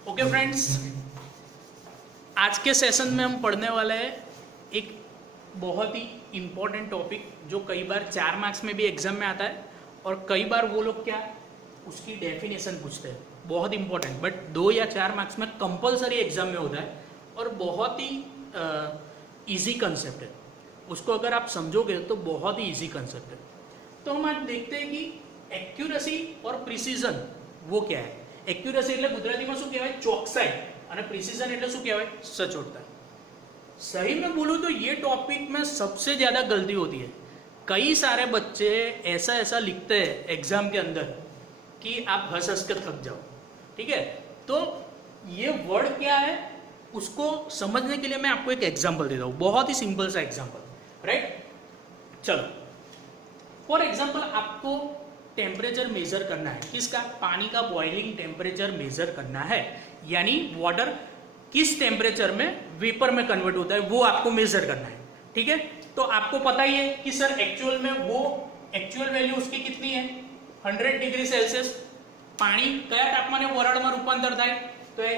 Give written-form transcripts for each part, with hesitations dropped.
Okay friends, आज के session में हम पढ़ने वाले हैं एक बहुत ही इम्पोर्टेंट टॉपिक जो कई बार 4 मार्क्स में भी एग्जाम में आता है और कई बार वो लोग क्या उसकी डेफिनेशन पूछते हैं। बहुत इंपॉर्टेंट, बट 2 या 4 मार्क्स में कंपलसरी एग्जाम में होता है और बहुत ही इजी कंसेप्ट है। उसको अगर आप समझोगे तो बहुत ही इजी कंसेप्ट है। तो हम आज देखते हैं कि एक्यूरेसी और प्रिसीजन वो क्या है। एक्यूरेसी એટલે ગુજરાતીમાં શું કહેવાય? ચોકસાઈ, અને પ્રિસીजन એટલે શું કહેવાય? સચોટતા। सही में बोलूँ तो ये टॉपिक में सबसे ज़्यादा गलती होती है। कई सारे बच्चे ऐसा लिखते हैं एग्जाम के अंदर कि आप हंस हंस कर थक जाओ। ठीक है, तो ये वर्ड क्या है उसको समझने के लिए मैं आपको एक एग्जाम्पल देता हूँ, बहुत ही सिंपल सा एग्जाम्पल, राइट। चलो, फॉर एग्जाम्पल आपको टेम्परेचर मेजर करना है। किसका? पानी का बॉइलिंग टेम्परेचर मेजर करना है, यानी वाटर किस टेम्परेचर में वेपर में कन्वर्ट होता है वो आपको मेजर करना है। ठीक है, तो आपको पता ही है कि सर एक्चुअल में वो एक्चुअल वैल्यू उसकी कितनी है? 100 डिग्री सेल्सियस। पानी कया तापमाने वराळमां रूपांतर थाय? तो ये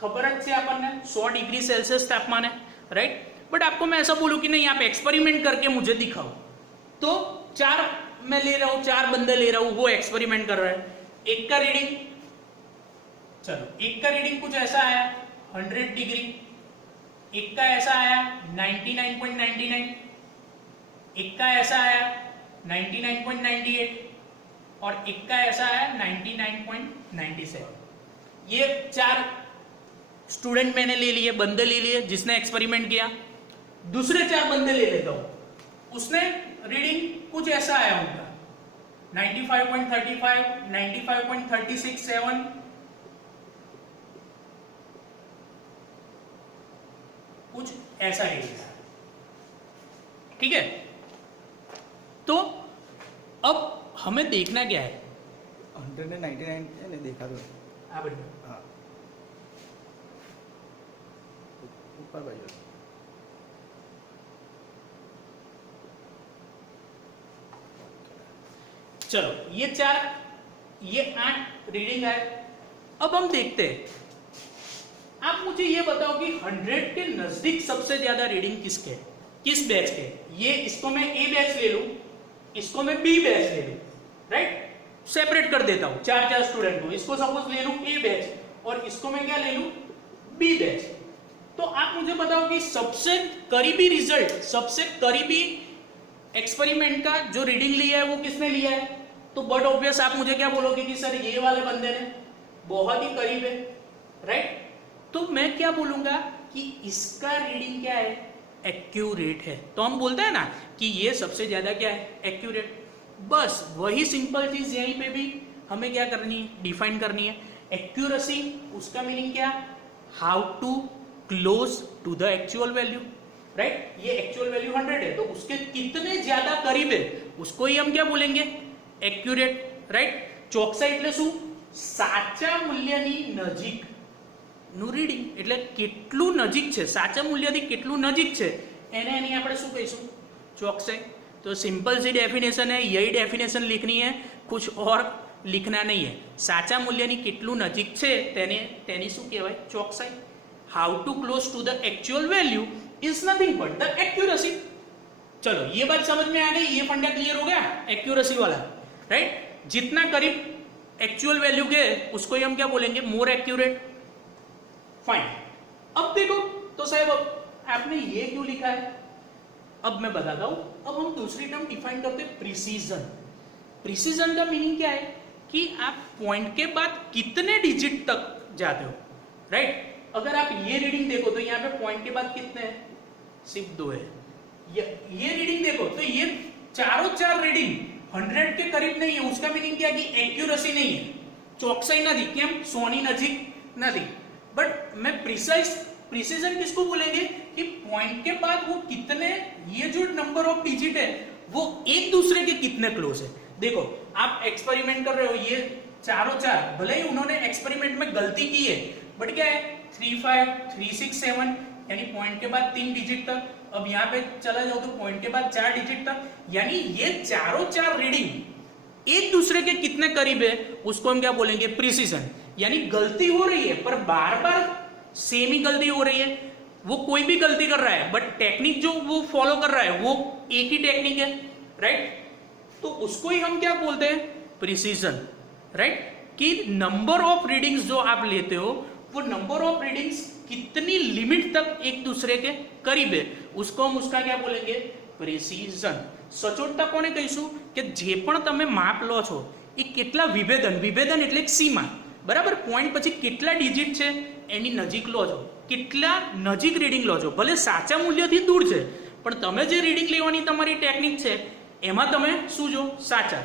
खबर ज छे आपने 100 डिग्री सेल्सियस तापमान है, राइट। बट आपको मैं ऐसा बोलूं कि नहीं, आप एक्सपेरिमेंट करके मुझे दिखाओ। तो 4 मैं ले रहा हूं, 4 बंदे ले रहा हूं, वो एक्सपेरिमेंट कर रहे हैं। एक का रीडिंग, चलो एक का रीडिंग कुछ ऐसा आया 100 डिग्री, एक का ऐसा आया 99.99, एक का ऐसा आया 99.98 और एक का ऐसा आया 99.97। ये 4 स्टूडेंट मैंने ले लिए, बंदे ले लिए जिसने एक्सपेरिमेंट किया। दूसरे 4 बंदे ले लेता हूं, उसने रीडिंग कुछ ऐसा आया उनका 95.35, 95.36, 7, कुछ ऐसा रीडिंग है। ठीक है, तो अब हमें देखना क्या है? 199 ने देखा तो हाँ बेटा, हाँ ऊपर बाजू। चलो ये 4, ये 8 रीडिंग है। अब हम देखते हैं, आप मुझे ये बताओ कि 100 के नजदीक सबसे ज्यादा रीडिंग किसके है, किस बैच के? ये इसको मैं ए बैच ले लूं, इसको मैं बी बैच ले लूं, राइट। सेपरेट कर देता हूं 4 स्टूडेंट को। इसको सपोज ले लूं ए बैच और इसको मैं क्या ले लूं? B batch. तो आप मुझे बताओ कि सबसे करीबी रिजल्ट, सबसे करीबी एक्सपेरिमेंट का जो रीडिंग लिया है वो किसने लिया है? तो बट ऑब्वियस आप मुझे क्या बोलोगे कि सर ये वाले बंदे ने, बहुत ही करीब है, राइट। तो मैं क्या बोलूंगा कि इसका रीडिंग क्या है? एक्यूरेट है। तो हम बोलते हैं ना कि ये सबसे ज्यादा क्या है? एक्यूरेट। बस वही सिंपल चीज यहीं पे भी हमें क्या करनी है? डिफाइन करनी है। एक्यूरेसी, उसका मीनिंग क्या? How to close to the actual value, right. ये एक्चुअल वैल्यू 100 है, तो उसके कितने ज्यादा करीब है उसको ही हम क्या बोलेंगे? Accurate, right. ચોકસાઈ એટલે શું? સાચા મૂલ્યની નજીક નું રીડિંગ, એટલે કેટલું નજીક છે, સાચા મૂલ્યથી કેટલું નજીક છે એને એની આપણે શું કહીશું? ચોકસાઈ। तो सिंपल सी डेफिनेशन है, यही डेफिनेशन लिखनी है, कुछ और लिखना नहीं है। साचा मूल्यની કેટલું નજીક છે તેની શું કહેવાય? ચોકસાઈ। How to close to the actual value is nothing but the accuracy. चलो ये बात समझ में आ गई, ये फंडा क्लियर हो गया एक्यूरेसी वाला, राइट। जितना करीब एक्चुअल वैल्यू के उसको ही हम क्या बोलेंगे? More accurate. फाइन। अब देखो तो साहब, अब आपने ये क्यों लिखा है? अब मैं बताता हूं। अब हम दूसरी टर्म डिफाइन करते हैं, प्रिसीजन। प्रिसीजन का मीनिंग क्या है कि आप पॉइंट के बाद कितने डिजिट तक जाते हो, राइट। अगर आप ये रीडिंग देखो तो यहाँ पे पॉइंट के बाद कितने हैं? सिर्फ 2 है। ये रीडिंग देखो तो ये चारों 4 रीडिंग 100 के करीब नहीं है। उसका मीनिंग क्या कि एक्यूरेसी नहीं है, ચોકસાઈ નથી। કેમ? 100 ની નજીક નથી। बट मैं प्रिसीजन किसको बोलेंगे कि पॉइंट के बाद वो कितने, ये जो नंबर ऑफ डिजिट है वो एक दूसरे के कितने क्लोज है। देखो आप एक्सपेरिमेंट कर रहे हो, ये चारों 4 भले ही उन्होंने एक्सपेरिमेंट में गलती की है, बट क्या है? 3, 5, 3, 6, 7, यानी पॉइंट के बाद 3 डिजिट तक। अब यहाँ पे चला जाओ तो पॉइंट के बाद 4 डिजिट तक, यानी ये चारों 4 रीडिंग एक दूसरे के कितने करीब है उसको हम क्या बोलेंगे, प्रिसीजन। यानी गलती हो रही है पर बार बार सेम ही गलती हो रही है, वो कोई भी गलती कर रहा है बट टेक्निक जो वो फॉलो कर रहा है वो एक ही टेक्निक है, राइट। तो उसको ही हम क्या बोलते हैं, प्रिसीजन, राइट। कि नंबर ऑफ रीडिंग्स जो आप लेते हो वो नंबर ऑफ रीडिंग्स कितनी लिमिट तक एक दूसरे के करीब है उसको हम उसका क्या बोलेंगे, प्रिसीजन। સચોટતા કોને કહીશું કે જે પણ તમે માપ લો છો એ કેટલા વિભેદન એટલે એક સીમા, બરાબર, પોઈન્ટ પછી કેટલા ડિજિટ છે એની નજીક લો છો, કેટલા નજીક રીડિંગ લો છો, ભલે સાચા મૂલ્યથી દૂર છે પણ તમે જે રીડિંગ લેવાની તમારી ટેકનિક છે એમાં તમે શું જો, સાચા,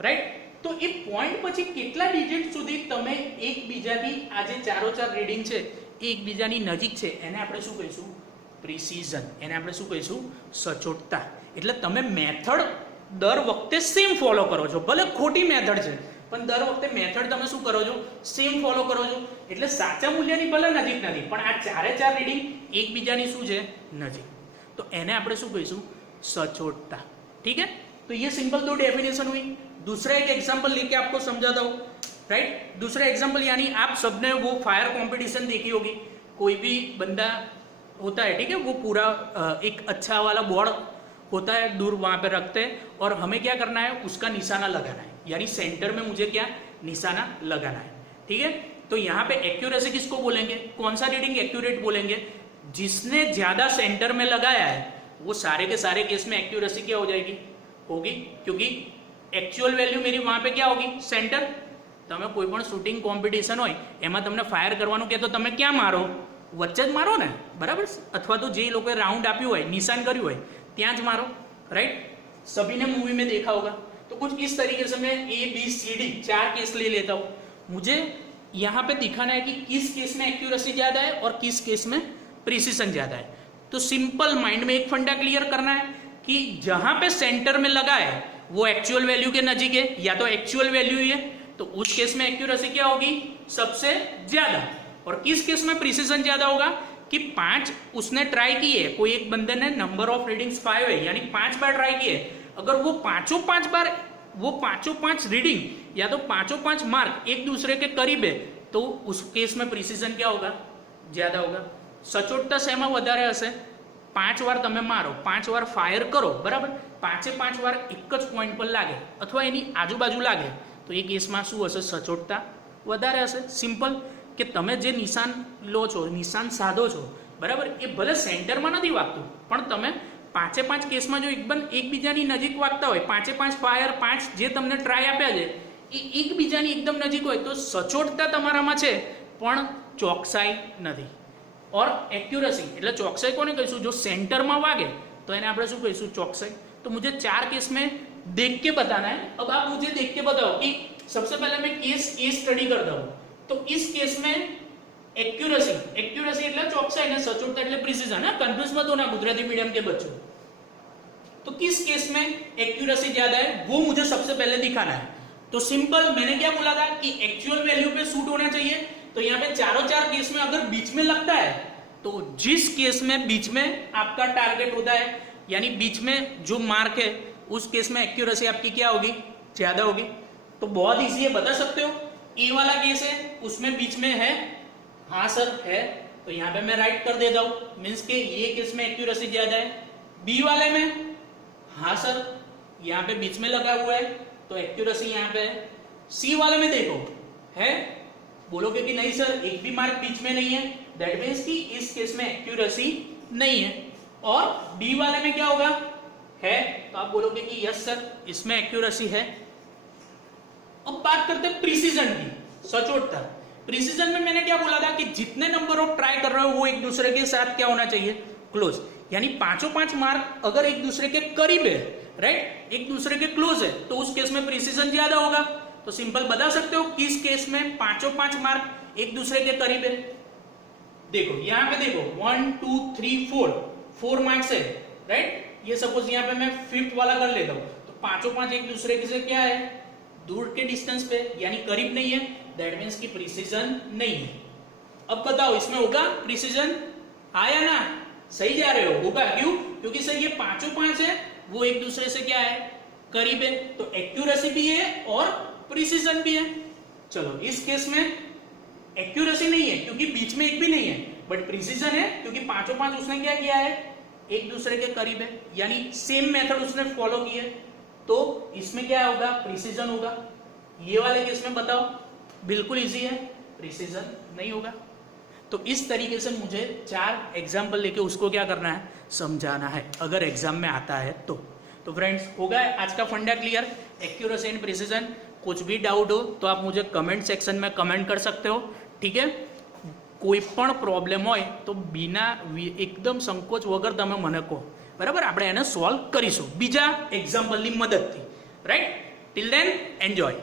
રાઈટ। તો એ પોઈન્ટ પછી કેટલા ડિજિટ સુધી તમે એકબીજાથી આ જે ચાર રીડિંગ છે એ એકબીજાની નજીક છે એને આપણે શું કહીશું, પ્રિસીઝન, એને આપણે શું કહીશું, સચોટતા। એટલે તમે મેથડ દર વખતે સેમ ફોલો કરો છો, ભલે ખોટી મેથડ છે પણ દર વખતે મેથડ તમે શું કરો છો, સેમ ફોલો કરો છો, એટલે સાચા મૂલ્યની ભલે નજીક નથી પણ આ ચાર રીડિંગ એકબીજાની શું છે, નજીક, તો એને આપણે શું કહીશું, सचोटता। ठीक है, तो ये सिंपल दो डेफिनेशन हुई। दूसरा एक एग्जांपल लेके आपको समझाता हूँ, राइट। दूसरा एग्जांपल यानी आप सबने वो फायर कंपटीशन देखी होगी, कोई भी बंदा होता है, ठीक है, वो पूरा एक अच्छा वाला बोर्ड होता है दूर वहां पे रखते हैं और हमें क्या करना है, उसका निशाना लगाना है, यानी सेंटर में मुझे क्या निशाना लगाना है, ठीक है। तो यहाँ पे एक्यूरेसी किसको बोलेंगे, कौन सा रीडिंग एक्यूरेट बोलेंगे, जिसने ज्यादा सेंटर में लगाया है वो सारे के सारे केस में एक्यूरेसी क्या हो जाएगी, होगी, क्योंकि एक्चुअल वैल्यू मेरी वहां पे क्या होगी, सेंटर। તમે કોઈ પણ શૂટિંગ કોમ્પિટિશન હોય એમાં તમને ફાયર કરવાનું કે તો તમે ક્યાં મારો, વચ્ચે જ મારો ને, બરાબર, અથવા તો જે લોકોએ રાઉન્ડ આપ્યું હોય, નિશાન કર્યું હોય ત્યાં જ મારો, राइट। सभी ने मूवी में देखा होगा। तो कुछ इस तरीके से मैं ABCD 4 केस ले लेता हूँ, मुझे यहाँ पे दिखाना है कि किस केस में एक्यूरेसी ज्यादा है और किस केस में प्रिसीजन ज्यादा है। तो सिंपल माइंड में एक फंडा क्लियर करना है कि जहां पे सेंटर में लगा है वो एक्चुअल वैल्यू के नजीक है या तो एक्चुअल वैल्यू ही है, तो उस केस में एक्यूरेसी क्या होगी, सबसे ज्यादा। और किस केस में प्रिसीजन ज्यादा होगा कि 5 उसने ट्राई की है, कोई एक बंदे ने नंबर ऑफ रीडिंग्स 5 है यानी 5 बार ट्राई की है, अगर वो पांचों 5 रीडिंग या तो 5 मार्क एक दूसरे के करीब है तो उस केस में प्रिसीजन क्या होगा, ज्यादा होगा। सचोटता શેમાં વધારે હશે, 5 વાર તમે મારો, 5 વાર ફાયર કરો, બરાબર, 5 વાર એક જ પોઈન્ટ પર લાગે અથવા એની આજુબાજુ લાગે તો એ કેસમાં શું હશે, સચોટતા વધારે હશે। સિમ્પલ કે તમે જે નિશાન લો છો, નિશાન સાધો છો, બરાબર, એ ભલે સેન્ટરમાં નથી વાગતું પણ તમે 5 કેસમાં જો એકબીજાની નજીક વાગતા હોય, 5 ફાયર, 5 જે તમને ટ્રાય આપ્યા છે એ એકબીજાની એકદમ નજીક હોય તો સચોટતા તમારામાં છે પણ ચોકસાઈ નથી। और एक्यूरेसी એટલે ચોકસાઈ કોને કહીશું, जो सेंटर में वागे तो એને આપણે શું કહીશું, ચોકસાઈ। तो मुझे 4 केस में देख के बताना है। अब आप मुझे देख के बताओ कि सबसे पहले मैं केस ए स्टडी करता हूँ, तो इस केस में एक्यूरेसी એટલે ચોકસાઈ ને સચોટતા એટલે પ્રિસીजन है, कंफ्यूज मत होना गुजराती मीडियम के बच्चों। तो किस केस में एक्यूरेसी ज्यादा है वो मुझे सबसे पहले दिखाना है। तो सिंपल मैंने क्या बोला था कि एक्चुअल वैल्यू पे शूट होना चाहिए, तो यहाँ पे 4 केस में अगर बीच में लगता है तो जिस केस में बीच में आपका टारगेट होता है यानी बीच में जो मार्क है उस केस में एक्यूरेसी आपकी क्या होगी, ज्यादा होगी। तो बहुत इजी है, बता सकते हो। ए वाला केस है उसमें बीच में है, हाँ सर है, तो यहाँ पे मैं राइट कर देता हूँ, मीन्स के ये केस में एक्यूरेसी ज्यादा है। बी वाले में हाँ सर यहाँ पे बीच में लगा हुआ है तो एक्यूरेसी यहाँ पे है। सी वाले में देखो है, बोलोगे कि नहीं सर एक भी मार्क बीच में नहीं है, दैट मीन्स कि इस केस में एक्यूरेसी नहीं है। और डी वाले में क्या होगा, है, तो आप बोलोगे कि यस सर इसमें एक्यूरेसी है। अब बात करते हैं प्रिसीजन की, सचोटता। प्रिसीजन में मैंने क्या बोला था कि जितने नंबर ऑफ ट्राई कर रहे हो वो एक दूसरे के साथ क्या होना चाहिए, क्लोज, यानी 5 मार्क अगर एक दूसरे के करीब है, राइट, एक दूसरे के क्लोज है तो उस केस में प्रिसीजन ज्यादा होगा। तो सिंपल बता सकते हो किस केस में 5 मार्क एक दूसरे के करीब है। देखो यहाँ पे देखो 1 2 3 4 मार्क्स है, राइट। ये सपोज यहाँ पे मैं 5th वाला कर लेता हूँ, तो 5 एक दूसरे के से क्या है, दूर के डिस्टेंस पे यानी करीब नहीं है, दैट मीन्स की प्रिसीजन नहीं है। अब बताओ इसमें होगा प्रिसीजन, आया ना, सही जा रहे हो, होगा, क्यों, क्योंकि सर ये 5 है वो एक दूसरे से क्या है, करीब है, तो एक्यूरेसी भी है और प्रिसीजन भी है। चलो इस केस में एक्यूरेसी नहीं है क्योंकि बीच में एक भी नहीं है, बट प्रिसीजन है क्योंकि पांचों पांच उसने क्या किया है, एक दूसरे के करीब है, यानी सेम मेथड उसने फॉलो की है, तो इसमें क्या होगा, प्रिसीजन होगा। ये वाले केस में बताओ, बिल्कुल इजी है, प्रिसीजन नहीं होगा। तो इस तरीके से मुझे 4 एग्जाम्पल लेके उसको क्या करना है, समझाना है, अगर एग्जाम में आता है तो फ्रेंड्स होगा आज का फंडा क्लियर, एक्यूरेसी एंड प्रिसीजन। कुछ भी डाउट हो तो आप मुझे कमेंट सेक्शन में कमेंट कर सकते हो, ठीक है। कोई पण प्रॉब्लम होय तो बिना एकदम संकोच वगर तमे मने कहो, बराबर, આપણે એને સોલ્વ કરીશું બીજા એક્ઝામ્પલની મદદથી, રાઈટ। Till then enjoy.